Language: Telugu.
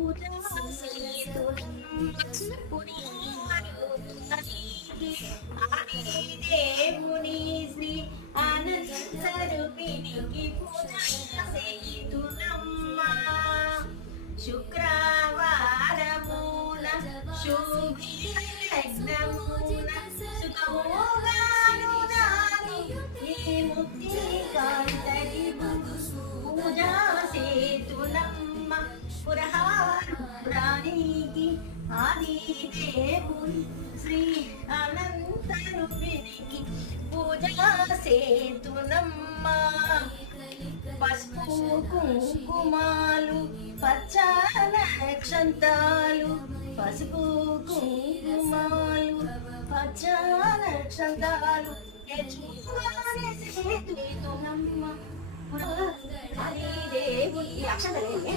పూజా సహితులమ్మ పునీతి ఆది దేవుని శ్రీ అనంత రూపిణికి పూజా సహితులమ్మ శుక్రవారమున శుభలగ్నమున సుఖముగాను నాను ఈ ముక్తి కాంతకి పూజా సేతులమ్మ పురహారానికి ఆది దేవుని శ్రీ అనంత రూపిణికి పూజా సేతులమ్మ పసుపు కుంకుమాలు పచ్చ నక్షంతాలు పసుపు కుంకుమాలు పచ్చ నక్షంతాలు దేవుని అక్షంతలే